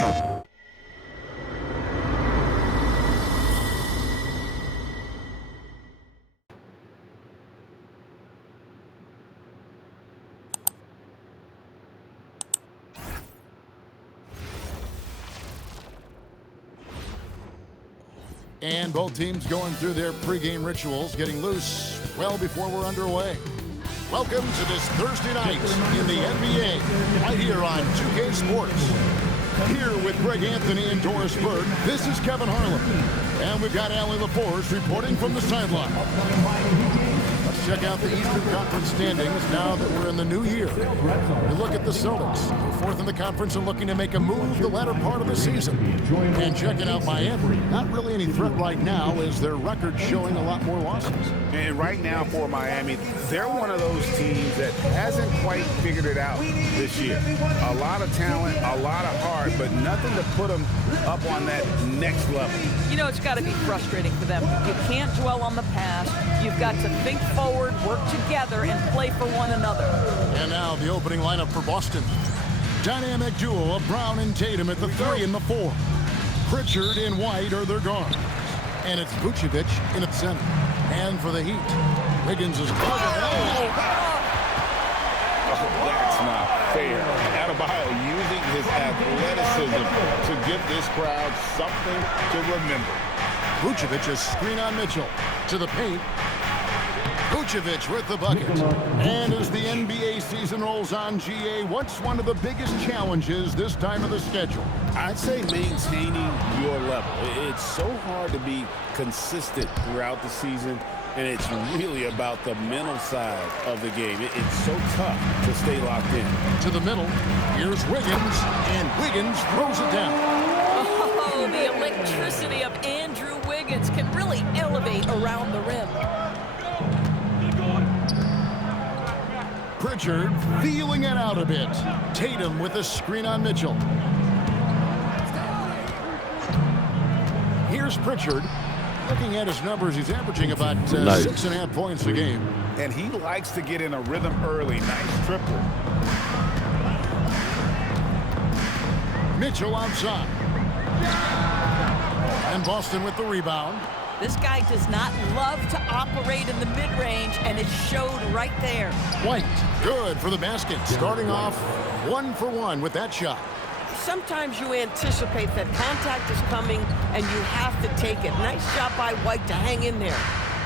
And both teams going through their pregame rituals, getting loose well before we're underway. Welcome to this Thursday night in the NBA, right here on 2K Sports. Here with Greg Anthony and Doris Burke, this is Kevin Harlan. And we've got Allie LaForce reporting from the sideline. Let's check out the Eastern Conference standings now that we're in the new year. We look at the Celtics, fourth in the conference and looking to make a move the latter part of the season. And checking out Miami, not really any threat right now as their record showing a lot more losses. And right now for Miami, they're one of those teams that hasn't quite figured it out this year. A lot of talent, a lot of heart, but nothing to put them up on that next level. You know, it's got to be frustrating for them. You can't dwell on the past. You've got to think forward, work together, and play for one another. And now the opening lineup for Boston. Dynamic duo of Brown and Tatum at the 3 and the 4. Pritchard and White are their guards. And it's Vucevic in at center. And for the Heat, Wiggins is That's not fair. Adebayo using his athleticism to give this crowd something to remember. Vucevic is screen on Mitchell to the paint. Vucevic with the bucket. And as the NBA season rolls on, GA, what's one of the biggest challenges this time of the schedule? I'd say maintaining your level. It's so hard to be consistent throughout the season, and it's really about the mental side of the game. It's so tough to stay locked in. To the middle, here's Wiggins, and Wiggins throws it down. Oh, the electricity of Andrew Wiggins can really elevate around the rim. Pritchard feeling it out a bit. Tatum with a screen on Mitchell. Here's Pritchard. Looking at his numbers, he's averaging about 6.5 points a game. And he likes to get in a rhythm early. Nice triple. Mitchell outside. And Boston with the rebound. This guy does not love to operate in the mid-range, and it showed right there. White, good for the basket. Starting off 1 for 1 with that shot. Sometimes you anticipate that contact is coming, and you have to take it. Nice shot by White to hang in there.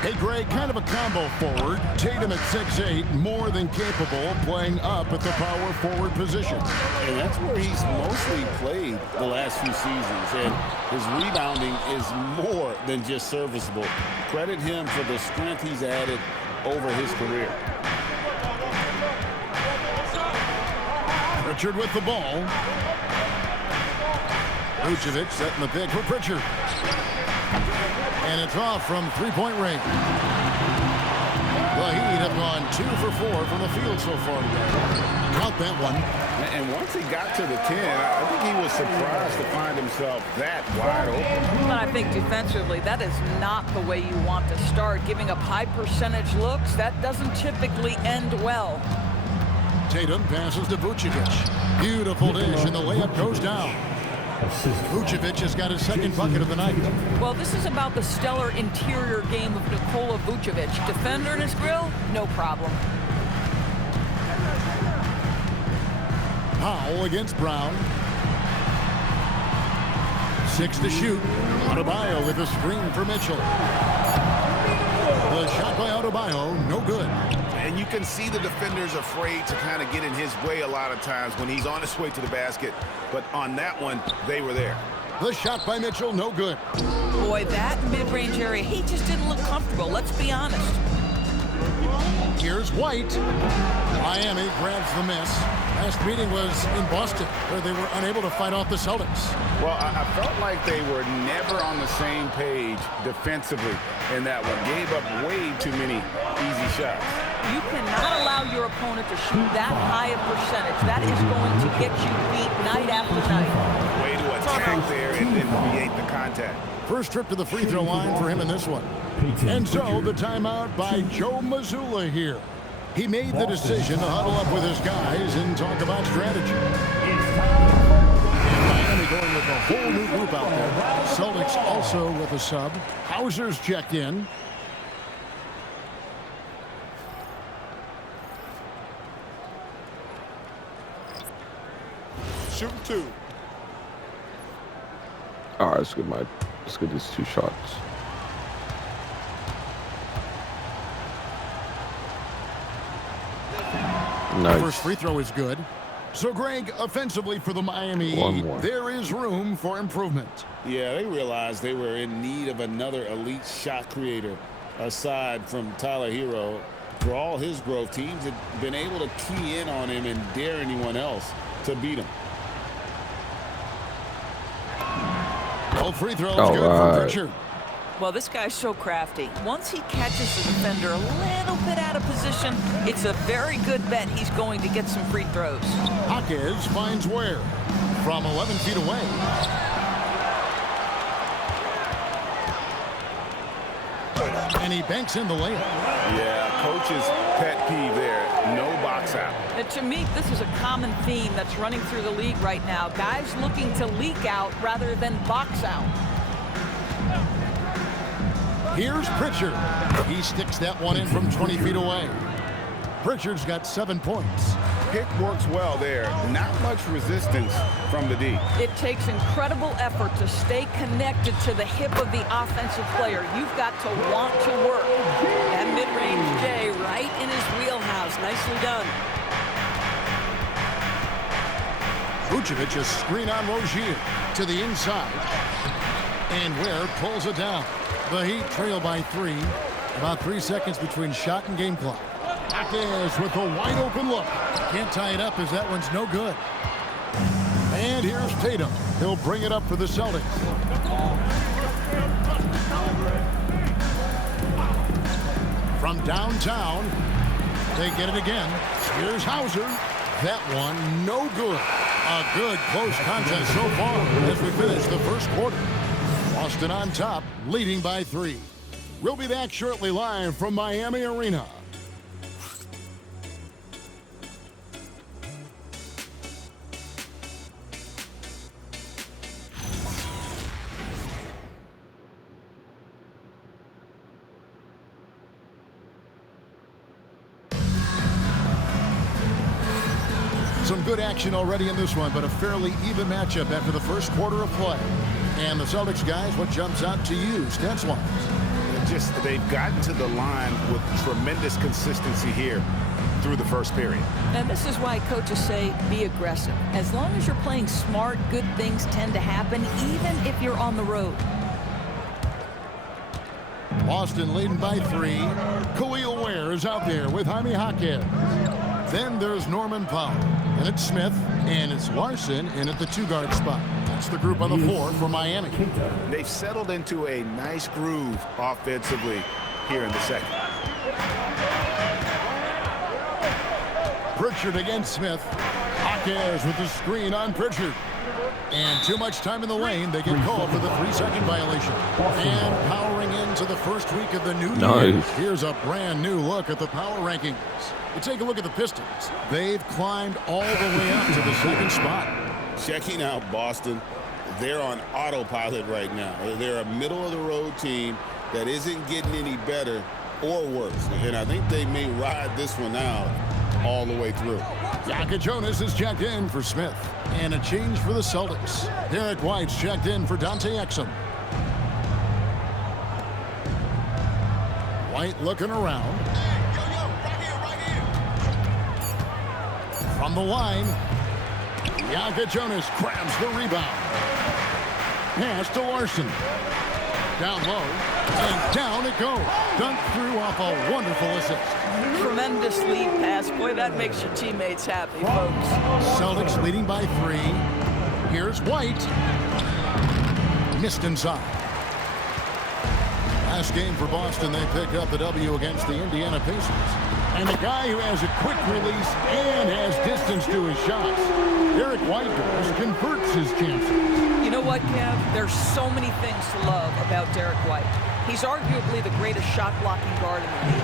Hey, Greg, kind of a combo forward. Tatum at 6'8", more than capable, playing up at the power forward position. And that's where he's mostly played the last few seasons. And his rebounding is more than just serviceable. Credit him for the strength he's added over his career. Pritchard with the ball. Vucevic setting the pick for Pritchard. And it's off from three-point range. The Heat have gone 2 for 4 from the field so far today. Count that one. And once he got to the 10, I think he was surprised to find himself that wide open. But I think defensively, that is not the way you want to start. Giving up high percentage looks, that doesn't typically end well. Tatum passes to Vucevic. Beautiful dish, and the layup goes down. Vucevic has got his second bucket of the night. Well, this is about the stellar interior game of Nikola Vucevic. Defender in his grill, no problem. Powell against Brown. 6 to shoot. Adebayo with a screen for Mitchell. The shot by Adebayo, no good. And you can see the defenders afraid to kind of get in his way a lot of times when he's on his way to the basket. But on that one, they were there. The shot by Mitchell, no good. Boy, that mid-range area, he just didn't look comfortable. Let's be honest. Here's White. Miami grabs the miss. Last meeting was in Boston, where they were unable to fight off the Celtics. Well, I felt like they were never on the same page defensively in that one. Gave up way too many easy shots. You cannot allow your opponent to shoot that high a percentage. That is going to get you beat night after night. Way to attack there and then create the contact. First trip to the free throw line for him in this one. And so the timeout by Joe Mazzulla here. He made the decision to huddle up with his guys and talk about strategy. And Miami going whole new group out there. Celtics also with a sub. Hauser's checked in. Shooting 2. All right, let's get these 2 shots. Nice. The first free throw is good. So, Greg, offensively for the Miami Heat, there is room for improvement. Yeah, they realized they were in need of another elite shot creator aside from Tyler Hero. For all his growth, teams had been able to key in on him and dare anyone else to beat him. Both free throws good from Pritchard. Well, this guy's so crafty. Once he catches the defender a little bit out of position, it's a very good bet he's going to get some free throws. Jaquez finds Ware from 11 feet away. And he banks in the layup. Yeah, coach's pet peeve there. No box out. To me, this is a common theme that's running through the league right now. Guys looking to leak out rather than box out. Here's Pritchard. He sticks that one in from 20 feet away. Pritchard's got 7 points. Pick works well there. Not much resistance from the D. It takes incredible effort to stay connected to the hip of the offensive player. You've got to want to work. That mid-range J right in his wheelhouse. Nicely done. Vucevic, a screen on Rozier to the inside. And Ware pulls it down. The Heat trail by 3. About 3 seconds between shot and game clock. Jaquez with a wide open look. Can't tie it up as that one's no good. And here's Tatum. He'll bring it up for the Celtics. From downtown, they get it again. Here's Hauser. That one no good. A good close contest so far as we finish the first quarter. Boston on top, leading by 3. We'll be back shortly live from Miami Arena. Some good action already in this one, but a fairly even matchup after the first quarter of play. And the Celtics guys, what jumps out to you, stats-wise? Just they've gotten to the line with tremendous consistency here through the first period. And this is why coaches say be aggressive. As long as you're playing smart, good things tend to happen, even if you're on the road. Boston leading by 3. Khalil Ware is out there with Jaime Jaquez. Then there's Norman Powell. And it's Smith, and it's Larson in at the 2-guard spot. That's the group on the floor for Miami. They've settled into a nice groove offensively here in the second. Pritchard against Smith. Jaquez with the screen on Pritchard. And too much time in the lane. They get called for the 3-second violation. And powering into the first week of the new year. Here's a brand new look at the power rankings. You take a look at the Pistons. They've climbed all the way up to the 2nd spot. Checking out Boston. They're on autopilot right now. They're a middle-of-the-road team that isn't getting any better or worse. And I think they may ride this one out all the way through. Yaka Jonas is checked in for Smith. And a change for the Celtics. Derek White's checked in for Dante Exum. White looking around. From the line, Yaka Jonas grabs the rebound. Pass to Larson. Down low, and down it goes. Dunked through off a wonderful assist. Tremendous lead pass. Boy, that makes your teammates happy, folks. Celtics leading by 3. Here's White. Missed inside. Last game for Boston, they picked up the W against the Indiana Pacers. And the guy who has a quick release and has distance to his shots, Derek White converts his chances. You know what? what, Kev? There's so many things to love about Derek White. He's arguably the greatest shot-blocking guard in the league.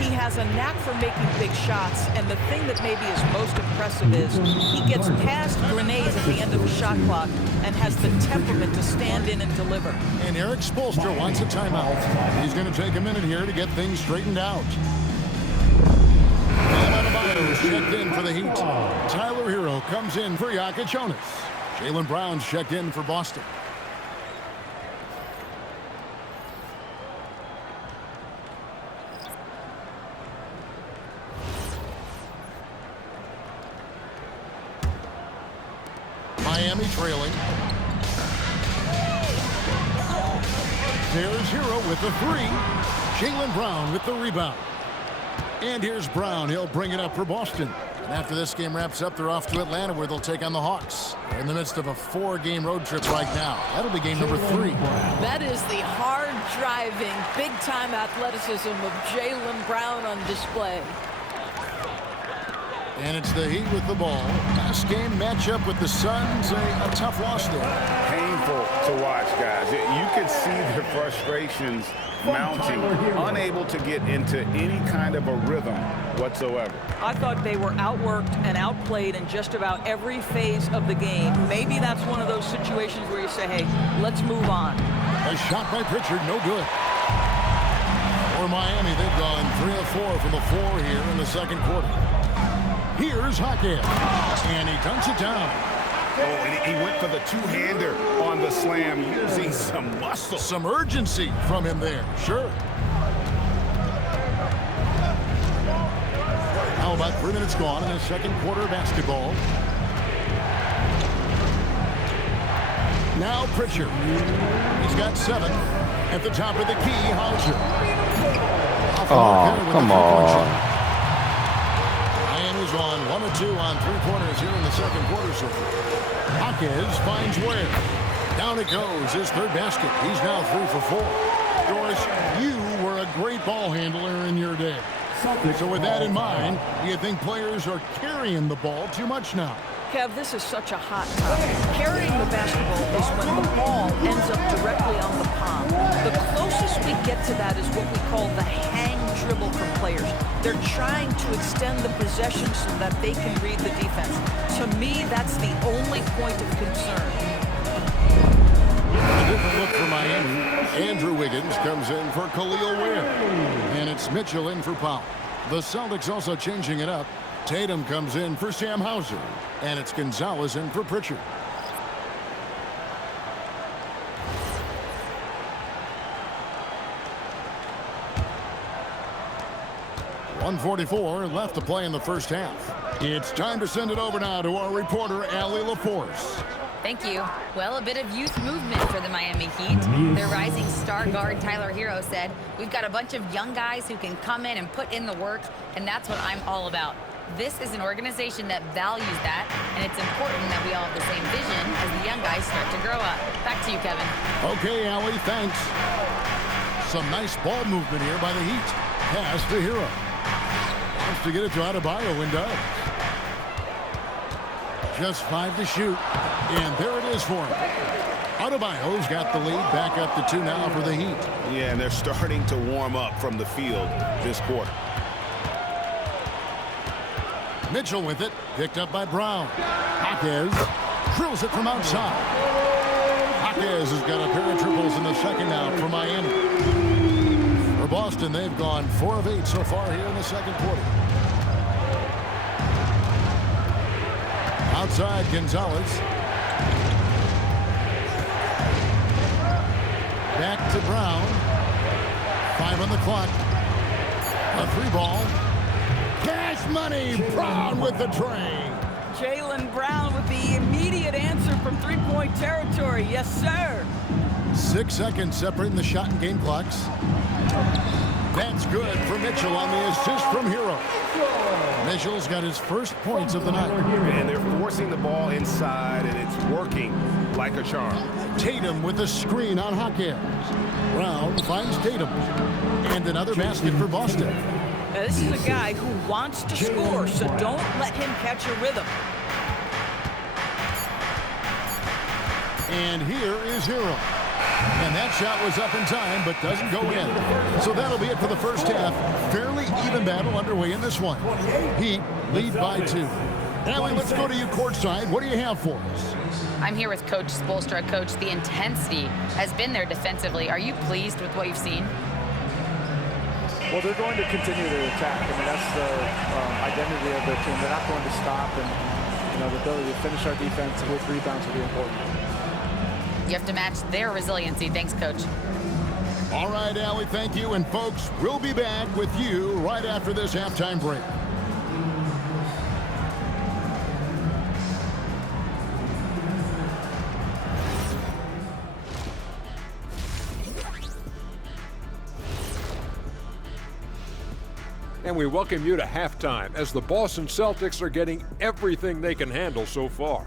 He has a knack for making big shots, and the thing that maybe is most impressive is he gets past grenades at the end of the shot clock and has the temperament to stand in and deliver. And Eric Spoelstra wants a timeout. He's going to take a minute here to get things straightened out. Adebayo's checked in for the Heat. Tyler Hero comes in for Jokic. Jaylen Brown's checked in for Boston. Miami trailing. There's Hero with the three. Jaylen Brown with the rebound. And here's Brown. He'll bring it up for Boston. And after this game wraps up, they're off to Atlanta where they'll take on the Hawks. They're in the midst of a 4-game road trip right now. That'll be game number 3. That is the hard-driving, big-time athleticism of Jaylen Brown on display. And it's the Heat with the ball. Last game matchup with the Suns, a tough loss there. Painful to watch, guys. You could see their frustrations mounting, unable to get into any kind of a rhythm whatsoever. I thought they were outworked and outplayed in just about every phase of the game. Maybe that's one of those situations where you say, hey, let's move on. A shot by Pritchard, no good. For Miami, they've gone 3 of 4 from the floor here in the second quarter. Here's Hawkins, and he dunks it down. Oh, and he went for the two-hander on the slam, using some muscle. Some urgency from him there, sure. How about 3 minutes gone in the second quarter of basketball? Now Pritchard. He's got 7 at the top of the key. Hauser. Oh, come on. Miami's on 1 of 2 on 3-pointers here in the second quarter so far. Hawkins finds Ware. Down it goes, his 3rd basket. He's now 3 for 4. Doris, you were a great ball handler in your day. So with that in mind, do you think players are carrying the ball too much now? Kev, this is such a hot topic. Carrying the basketball is when the ball ends up directly on the palm. The closest we get to that is what we call the hang dribble from players. They're trying to extend the possession so that they can read the defense. To me, that's the only point of concern. A different look for Miami. Andrew Wiggins comes in for Khalil Ware. And it's Mitchell in for Powell. The Celtics also changing it up. Tatum comes in for Sam Hauser. And it's Gonzalez in for Pritchard. .144 left to play in the first half. It's time to send it over now to our reporter, Allie LaForce. Thank you. Well, a bit of youth movement for the Miami Heat. Their rising star guard, Tyler Hero, said, we've got a bunch of young guys who can come in and put in the work, and that's what I'm all about. This is an organization that values that, and it's important that we all have the same vision as the young guys start to grow up. Back to you, Kevin. Okay, Allie, thanks. Some nice ball movement here by the Heat. Pass to Hero. Wants to get it to Adebayo and does. Just 5 to shoot, and there it is for him. Adebayo's got the lead, back up to 2 now for the Heat. Yeah, and they're starting to warm up from the field this quarter. Mitchell with it, picked up by Brown. Hawkins drills it from outside. Hawkins has got a pair of triples in the second now for Miami. For Boston, they've gone 4 of 8 so far here in the second quarter. Outside, Gonzalez. Back to Brown. 5 on the clock. A 3-ball. Cash money. Brown with the train. Jaylen Brown with the immediate answer from 3-point territory. Yes, sir. 6 seconds separating the shot and game clocks. That's good for Mitchell on the assist from Hero. Mitchell's got his first points of the night. And they're forcing the ball inside, and it's working like a charm. Tatum with a screen on Hawkins. Brown finds Tatum. And another basket for Boston. Now, this is a guy who wants to score, so don't let him catch a rhythm. And here is Hero. And that shot was up in time, but doesn't go in. So that'll be it for the first half. Fairly even battle underway in this one. Heat lead by 2. Allie, let's go to you courtside. What do you have for us? I'm here with Coach Spoelstra. Coach, the intensity has been there defensively. Are you pleased with what you've seen? Well, they're going to continue to attack. I mean, that's the identity of their team. They're not going to stop, and the ability to finish our defense with rebounds will be important. You have to match their resiliency. Thanks, Coach. All right, Allie, thank you. And, folks, we'll be back with you right after this halftime break. And we welcome you to halftime as the Boston Celtics are getting everything they can handle so far.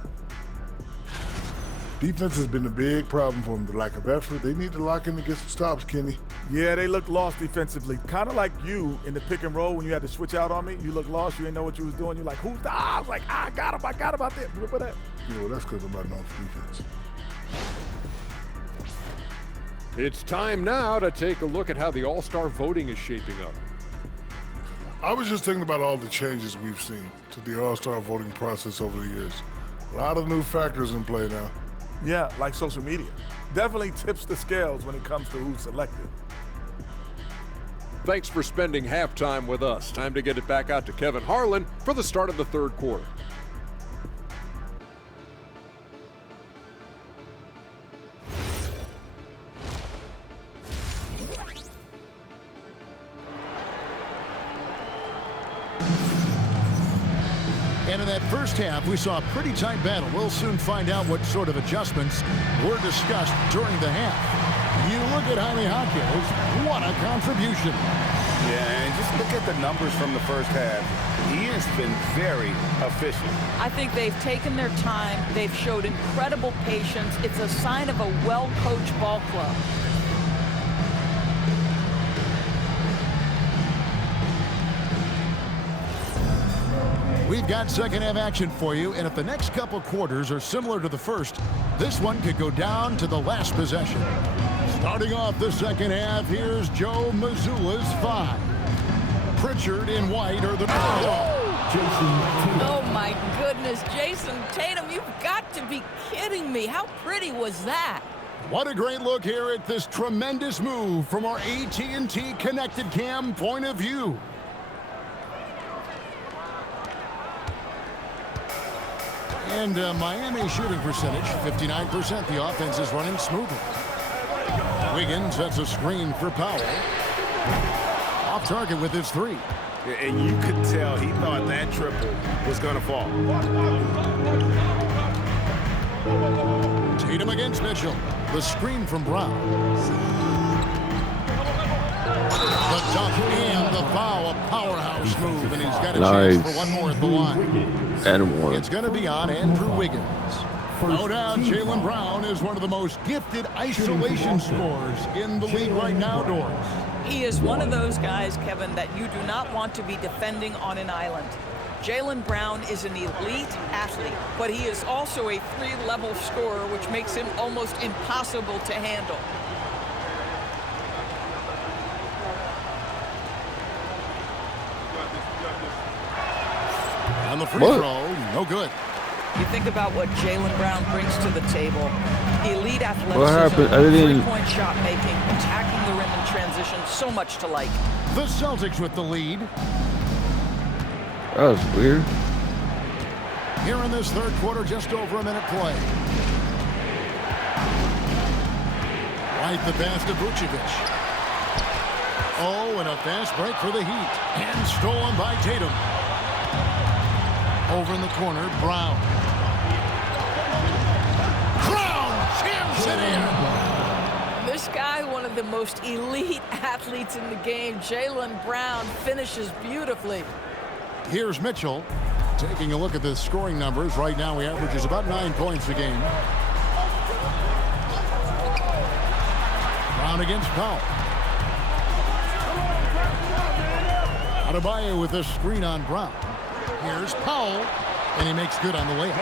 Defense has been a big problem for them, the lack of effort. They need to lock in to get some stops, Kenny. Yeah, they look lost defensively. Kind of like you in the pick and roll when you had to switch out on me. You look lost. You didn't know what you was doing. You're like, who's the? I was like, I got him out there. Look at that. Well, that's because I'm not known for defense. It's time now to take a look at how the All-Star voting is shaping up. I was just thinking about all the changes we've seen to the All-Star voting process over the years. A lot of new factors in play now. Yeah, like social media. Definitely tips the scales when it comes to who's selected. Thanks for spending halftime with us. Time to get it back out to Kevin Harlan for the start of the third quarter. And in that first half, we saw a pretty tight battle. We'll soon find out what sort of adjustments were discussed during the half. You look at Jaime Jaquez, what a contribution. Yeah, and just look at the numbers from the first half. He has been very efficient. I think they've taken their time. They've showed incredible patience. It's a sign of a well-coached ball club. We've got second half action for you, and if the next couple quarters are similar to the first, this one could go down to the last possession. Starting off the second half, here's Joe Mazzulla's 5. Pritchard and White are the Oh, my goodness. Jason Tatum, you've got to be kidding me. How pretty was that? What a great look here at this tremendous move from our AT&T Connected Cam point of view. And Miami shooting percentage, 59%. The offense is running smoothly. Wiggins sets a screen for Powell. Off target with his 3. And you could tell he thought that triple was going to fall. Tatum against Mitchell. The screen from Brown. The dunk and the foul, a powerhouse move, and he's got a chance for one more at the line. And one. It's going to be on Andrew Wiggins. No doubt, Jaylen Brown is one of the most gifted isolation scorers in the league right now, Doris. He is one of those guys, Kevin, that you do not want to be defending on an island. Jaylen Brown is an elite athlete, but he is also a 3-level scorer, which makes him almost impossible to handle. On the free throw, no good. You think about what Jaylen Brown brings to the table. Elite What happened? athleticism, three-point shot making, attacking the rim in transition, so much to like. The Celtics with the lead. That was weird. Here in this third quarter, just over a minute play. Right the pass to Vucevic. Oh, and a fast break for the Heat. And stolen by Tatum. Over in the corner, Brown. Brown jams it in. This guy, one of the most elite athletes in the game, Jaylen Brown, finishes beautifully. Here's Mitchell. Taking a look at the scoring numbers. Right now, he averages about 9 points a game. Brown against Powell. Adebayo with a screen on Brown. Here's Powell, and he makes good on the layup.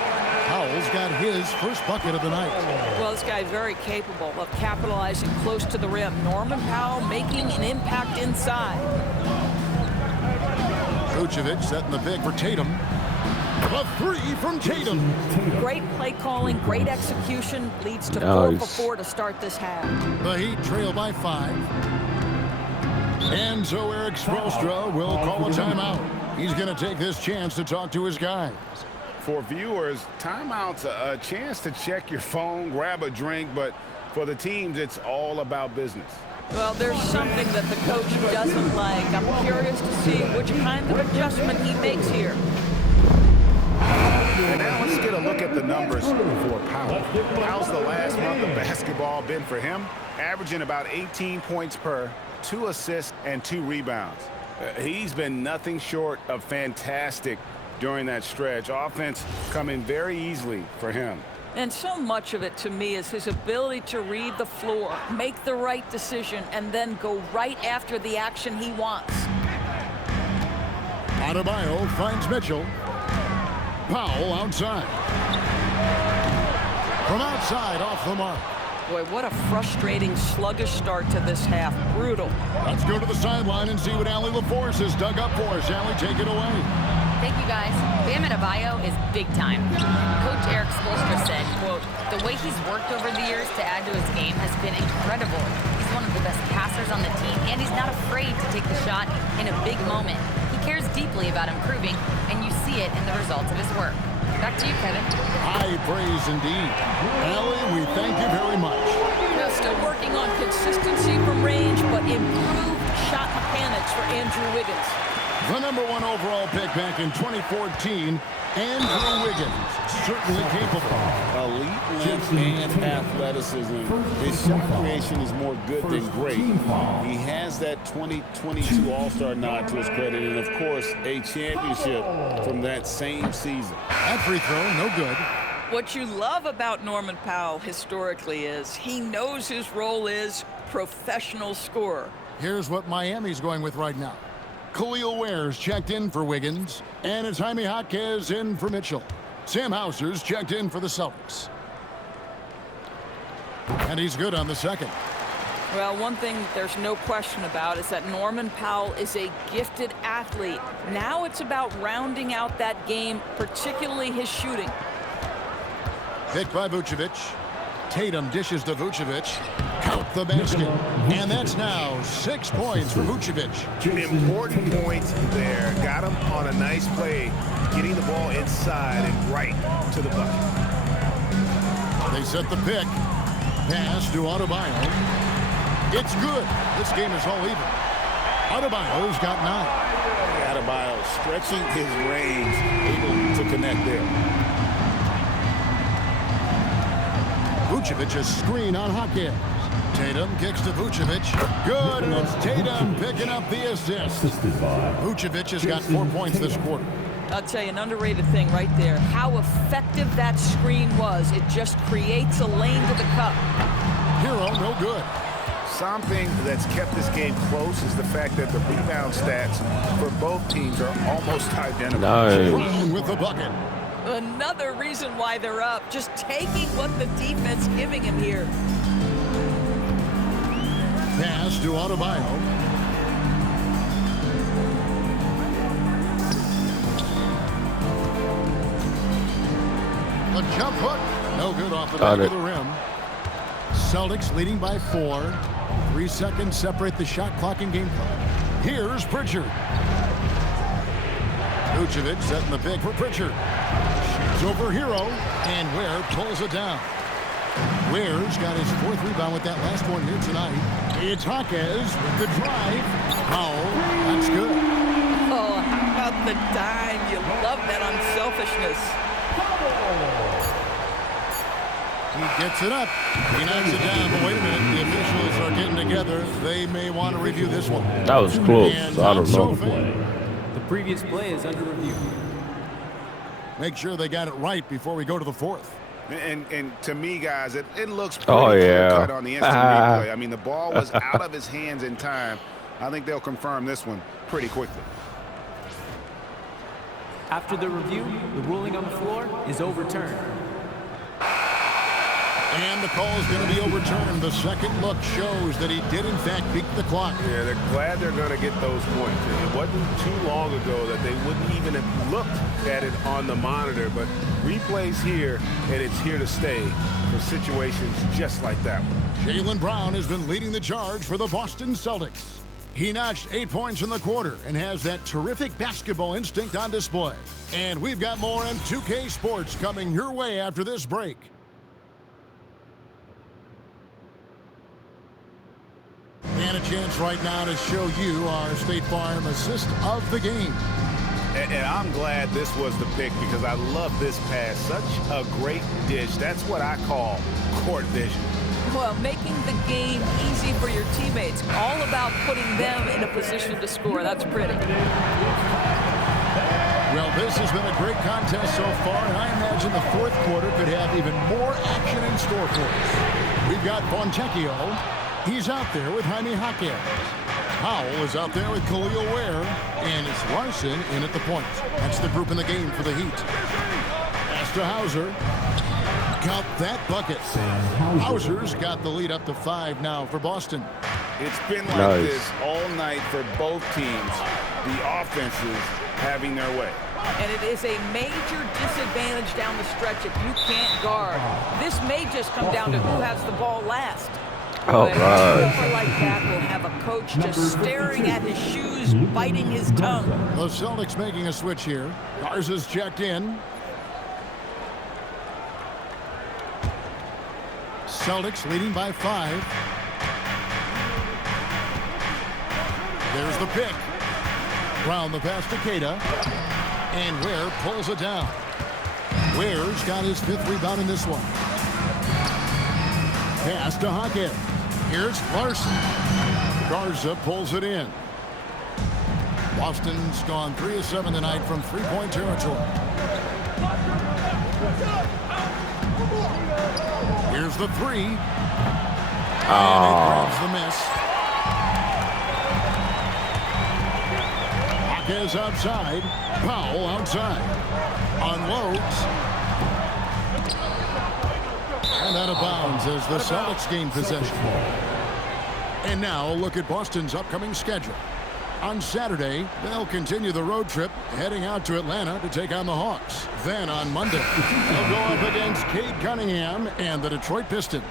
Powell's got his first bucket of the night. Well, this guy is very capable of capitalizing close to the rim. Norman Powell making an impact inside. Vucevic setting the pick for Tatum. A three from Tatum. Great play calling, great execution. Leads to 4 for 4 to start this half. The Heat trail by 5. And so Eric Spoelstra will call a timeout. He's going to take this chance to talk to his guys. For viewers, timeout's a chance to check your phone, grab a drink, but for the teams, it's all about business. Well, there's something that the coach doesn't like. I'm curious to see which kind of adjustment he makes here. And now let's get a look at the numbers for Powell. How's the last month of basketball been for him? Averaging about 18 points per, 2 assists, and 2 rebounds. He's been nothing short of fantastic during that stretch. Offense coming very easily for him. And so much of it, to me, is his ability to read the floor, make the right decision, and then go right after the action he wants. Adebayo finds Mitchell. Powell outside. From outside, off the mark. Boy, what a frustrating, sluggish start to this half. Brutal. Let's go to the sideline and see what Allie LaForce has dug up for us. Allie, take it away. Thank you, guys. Bam Adebayo is big time. Coach Eric Spoelstra said, quote, "The way he's worked over the years to add to his game has been incredible. He's one of the best passers on the team, and he's not afraid to take the shot in a big moment. He cares deeply about improving, and you see it in the results of his work." Back to you, Kevin. High praise indeed. Allie, we thank you very much. Now, still working on consistency from range, but improved shot mechanics for Andrew Wiggins. The #1 overall pick back in 2014, Andrew Wiggins, certainly capable. Elite length and athleticism. His shot creation is more good than great. He has that 2022 All-Star nod to his credit, and of course, a championship from that same season. That free throw, no good. What you love about Norman Powell historically is he knows his role is professional scorer. Here's what Miami's going with right now. Khalil Ware's checked in for Wiggins, and it's Jaime Jaquez in for Mitchell. Sam Hauser's checked in for the Celtics. And he's good on the second. Well, one thing there's no question about is that Norman Powell is a gifted athlete. Now it's about rounding out that game, particularly his shooting. Picked by Vucevic. Tatum dishes to Vucevic. Count the basket. And that's now 6 points for Vucevic. Important points there. Got him on a nice play, getting the ball inside and right to the bucket. They set the pick. Pass to Adebayo. It's good. This game is all even. Adebayo's got 9. Adebayo stretching his range, able to connect there. Vucevic a screen on Jaquez. Tatum kicks to Vucevic. Good, and it's Tatum picking up the assist. Vucevic has got 4 points this quarter. I'll tell you, an underrated thing right there. How effective that screen was. It just creates a lane to the cup. Hero, no good. Something that's kept this game close is the fact that the rebound stats for both teams are almost identical. Nice. With the bucket. Another reason why they're up. Just taking what the defense giving him here. Pass to Adebayo. A jump hook. No good off the back of the rim. Celtics leading by 4. 3 seconds separate the shot clock and game clock. Here's Pritchard. Vucevic setting the pick for Pritchard. Shoots over Hero, and Ware pulls it down. Ware's got his 4th rebound with that last one here tonight. It's Jaquez with the drive. Powell, that's good. Oh, how about the dime? You love that unselfishness. He gets it up. He knocks it down, but wait a minute. The officials are getting together. They may want to review this one. That was close. And I don't know. The previous play is under review. Make sure they got it right before we go to the 4th. And to me, guys, it looks pretty clear-cut on the instant replay. I mean, the ball was out of his hands in time. I think they'll confirm this one pretty quickly. After the review, the ruling on the floor is overturned. And the call is going to be overturned. The second look shows that he did, in fact, beat the clock. Yeah, they're glad they're going to get those points. It wasn't too long ago that they wouldn't even have looked at it on the monitor, but replays here, and it's here to stay for situations just like that one. Jaylen Brown has been leading the charge for the Boston Celtics. He notched 8 points in the quarter and has that terrific basketball instinct on display. And we've got more on 2K Sports coming your way after this break. And a chance right now to show you our State Farm assist of the game. And I'm glad this was the pick because I love this pass. Such a great dish. That's what I call court vision. Well, making the game easy for your teammates. All about putting them in a position to score. That's pretty. Well, this has been a great contest so far, and I imagine the fourth quarter could have even more action in store for us. We've got Fontecchio. He's out there with Jaime Jaquez. Powell is out there with Khalil Ware, and it's Larson in at the point. That's the group in the game for the Heat. Pass to Hauser. Count that bucket. Hauser's got the lead up to 5 now for Boston. It's been like this all night for both teams. The offenses having their way. And it is a major disadvantage down the stretch if you can't guard. This may just come down to who has the ball last. All but right. a score like that will have a coach just staring at his shoes, biting his tongue. The Celtics making a switch here. Garza's checked in. Celtics leading by 5. There's the pick. Brown the pass to Queta. And Ware pulls it down. Ware's got his 5th rebound in this one. Pass to Jaquez. Here's Larson. Garza pulls it in. Boston's gone 3 of 7 tonight from 3-point territory. Here's the 3. And he grabs the miss. Jaquez outside. Powell outside. Unloads. And out of bounds as the Celtics gain possession. And now look at Boston's upcoming schedule. On Saturday, they'll continue the road trip, heading out to Atlanta to take on the Hawks. Then on Monday, they'll go up against Cade Cunningham and the Detroit Pistons.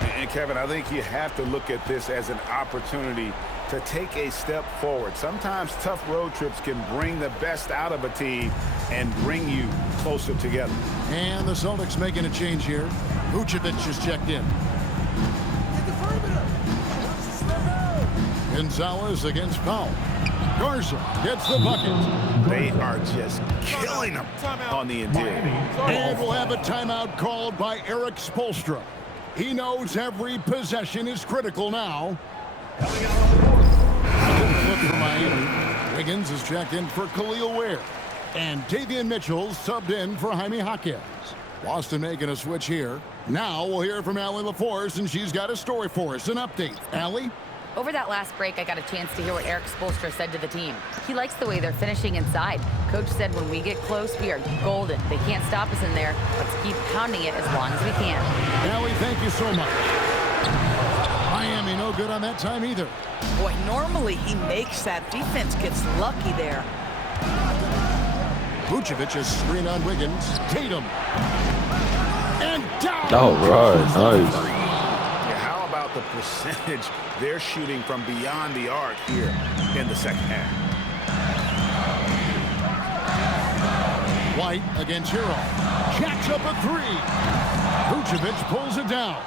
And Kevin, I think you have to look at this as an opportunity to take a step forward. Sometimes tough road trips can bring the best out of a team and bring you closer together. And the Celtics making a change here. Vucevic is checked in. Gonzalez against Powell. Garza gets the bucket. They are just killing them on the interior. And we'll have a timeout called by Eric Spoelstra. He knows every possession is critical now. Look for Miami. Wiggins is checked in for Khalil Ware. And Davion Mitchell subbed in for Jaime Jaquez. Boston making a switch here. Now we'll hear from Allie LaForce, and she's got a story for us, an update. Allie? Over that last break, I got a chance to hear what Eric Spoelstra said to the team. He likes the way they're finishing inside. Coach said when we get close, we are golden. They can't stop us in there. Let's keep pounding it as long as we can. Allie, thank you so much. Miami no good on that time either. Boy, normally he makes that. Defense gets lucky there. Vucevic is screen on Wiggins. Tatum. And down. All right, nice. Yeah, how about the percentage they're shooting from beyond the arc here in the second half? White against Hero. Jacks up a 3. Vucevic pulls it down.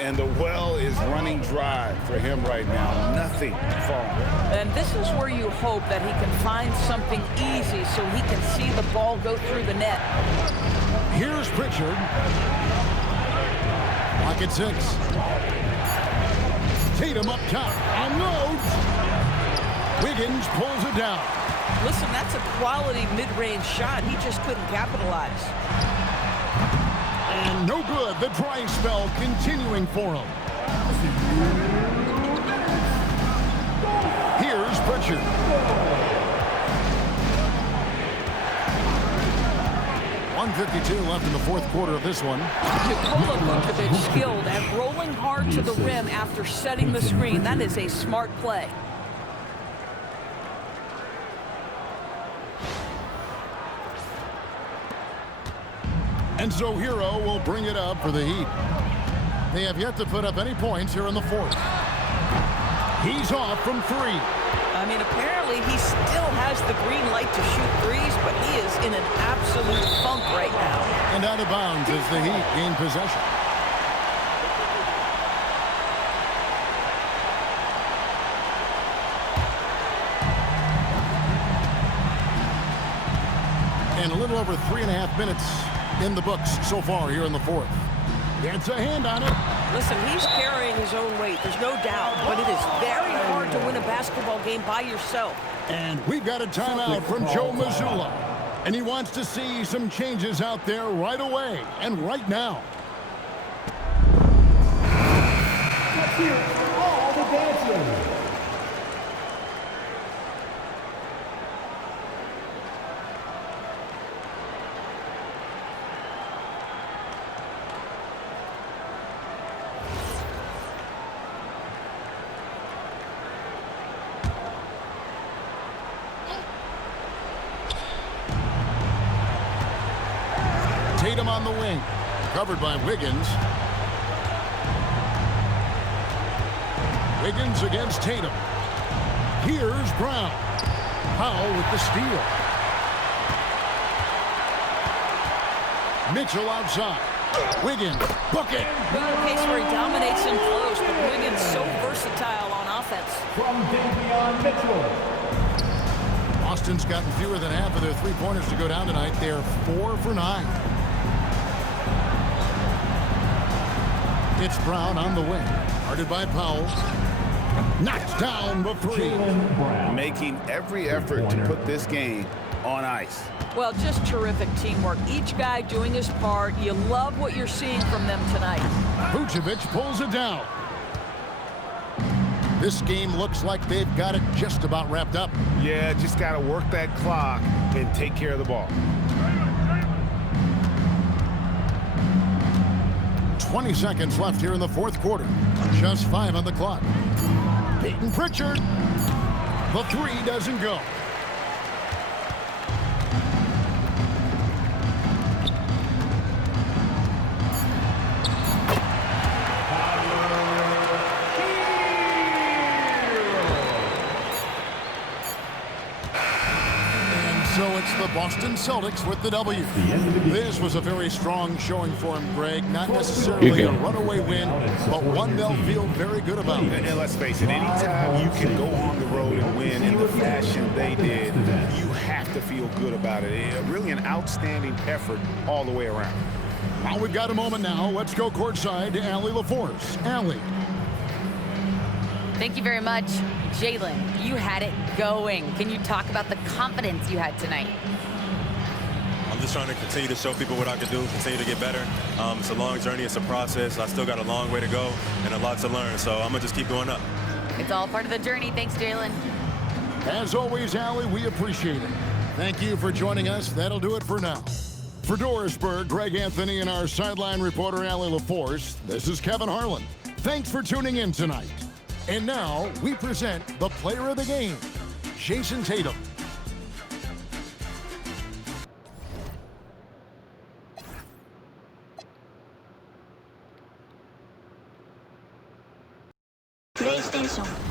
And the well is running dry for him right now. Nothing falling. And this is where you hope that he can find something easy so he can see the ball go through the net. Here's Pritchard. Lock at 6. Tatum up top. Unloads. Wiggins pulls it down. Listen, that's a quality mid-range shot. He just couldn't capitalize. And no good. The dry spell continuing for him. Here's Pritchard. 1:52 left in the fourth quarter of this one. Nikola Vucevic skilled at rolling hard to the rim after setting the screen. That is a smart play. Enzo Hero will bring it up for the Heat. They have yet to put up any points here in the fourth. He's off from three. I mean, apparently he still has the green light to shoot threes, but he is in an absolute funk right now. And out of bounds as the Heat gain possession. And a little over 3.5 minutes in the books so far here in the fourth. Gets a hand on it. Listen, he's carrying his own weight, there's no doubt, but it is very hard to win a basketball game by yourself. And we've got a timeout from Joe Mazzulla. And he wants to see some changes out there right away and right now. Let's hear it for all the dancers. Tatum on the wing, covered by Wiggins. Wiggins against Tatum. Here's Brown. Powell with the steal. Mitchell outside. Wiggins, book it. A case where he dominates in close, but Wiggins so versatile on offense. From Davion Mitchell. Boston's gotten fewer than half of their three-pointers to go down tonight. They're 4 for 9. It's Brown on the wing. Guarded by Powell. Knocked down the three. Making every effort to put this game on ice. Well, just terrific teamwork. Each guy doing his part. You love what you're seeing from them tonight. Vucevic pulls it down. This game looks like they've got it just about wrapped up. Yeah, just got to work that clock and take care of the ball. 20 seconds left here in the fourth quarter. Just 5 on the clock. Peyton Pritchard. The three doesn't go. So it's the Boston Celtics with the W. This was a very strong showing for him, Greg. Not necessarily a runaway win, but one they'll feel very good about. And let's face it, anytime you can go on the road and win in the fashion they did, you have to feel good about it. Really an outstanding effort all the way around. Well, we've got a moment now. Let's go courtside to Allie LaForce. Allie. Thank you very much. Jalen, you had it going. Can you talk about the confidence you had tonight? I'm just trying to continue to show people what I can do, continue to get better. It's a long journey. It's a process. I still got a long way to go and a lot to learn, so I'm going to just keep going up. It's all part of the journey. Thanks, Jalen. As always, Allie, we appreciate it. Thank you for joining us. That'll do it for now. For Dorisburg, Greg Anthony, and our sideline reporter, Allie LaForce, this is Kevin Harlan. Thanks for tuning in tonight. And now, we present the player of the game, Jason Tatum. PlayStation